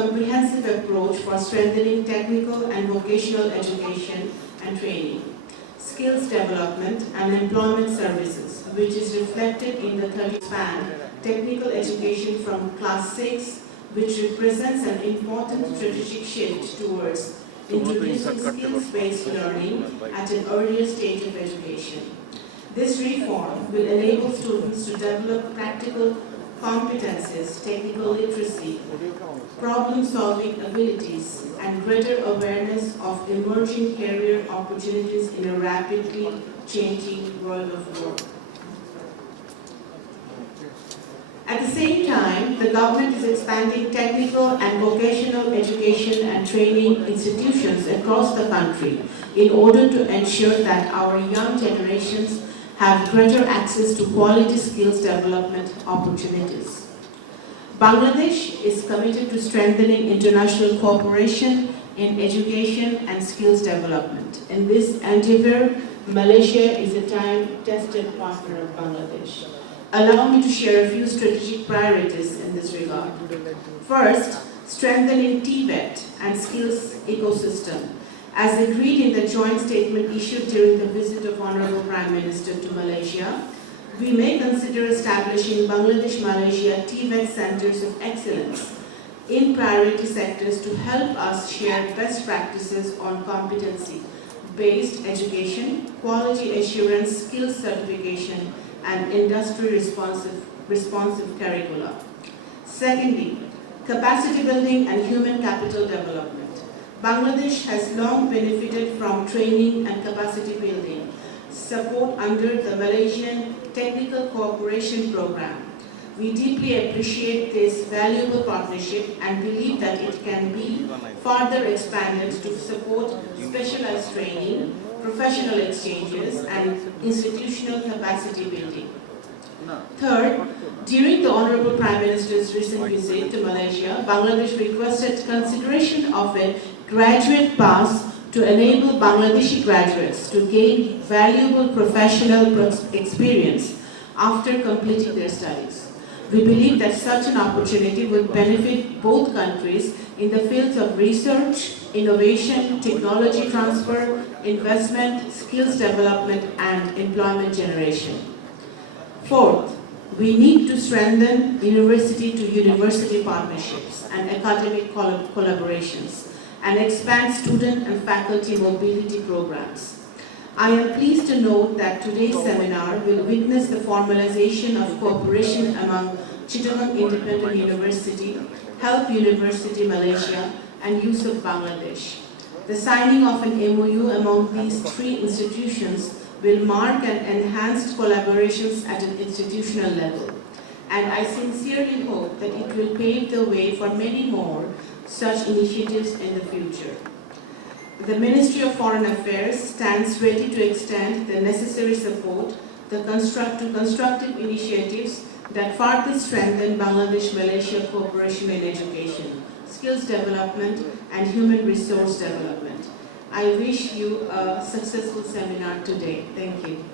comprehensive approach for strengthening technical and vocational education and training, skills development and employment services, which is reflected in the 30 span technical education from class 6, which represents an important strategic shift towards introducing skills-based learning at an earlier stage of education. This reform will enable students to develop practical competencies, technical literacy, problem-solving abilities, and greater awareness of emerging career opportunities in a rapidly changing world of work. At the same time, the government is expanding technical and vocational education and training institutions across the country in order to ensure that our young generations have greater access to quality skills development opportunities. Bangladesh is committed to strengthening international cooperation in education and skills development. In this endeavor, Malaysia is a time-tested partner of Bangladesh. Allow me to share a few strategic priorities in this regard. First, strengthening TVET and skills ecosystem. As agreed in the joint statement issued during the visit of Honorable Prime Minister to Malaysia, we may consider establishing Bangladesh-Malaysia TVET centers of excellence in priority sectors to help us share best practices on competency-based education, quality assurance, skills certification, and industry-responsive curricula. Secondly, capacity building and human capital development. Bangladesh has long benefited from training and capacity building support under the Malaysian Technical Cooperation Program. We deeply appreciate this valuable partnership and believe that it can be further expanded to support specialized training, professional exchanges, and institutional capacity building. Third, during the Honorable Prime Minister's recent visit to Malaysia, Bangladesh requested consideration of a graduate pass to enable Bangladeshi graduates to gain valuable professional experience after completing their studies. We believe that such an opportunity would benefit both countries in the fields of research, innovation, technology transfer, investment, skills development, and employment generation. Fourth, we need to strengthen university-to-university partnerships and academic collaborations and expand student and faculty mobility programs. I am pleased to note that today's seminar will witness the formalization of cooperation among Chittagong Independent University, Help University Malaysia, and Yusuf Bangladesh. The signing of an MOU among these three institutions will mark an enhanced collaborations at an institutional level, and I sincerely hope that it will pave the way for many more such initiatives in the future. The Ministry of Foreign Affairs stands ready to extend the necessary support to constructive initiatives that further strengthen Bangladesh-Malaysia cooperation in education, skills development, and human resource development. I wish you a successful seminar today. Thank you.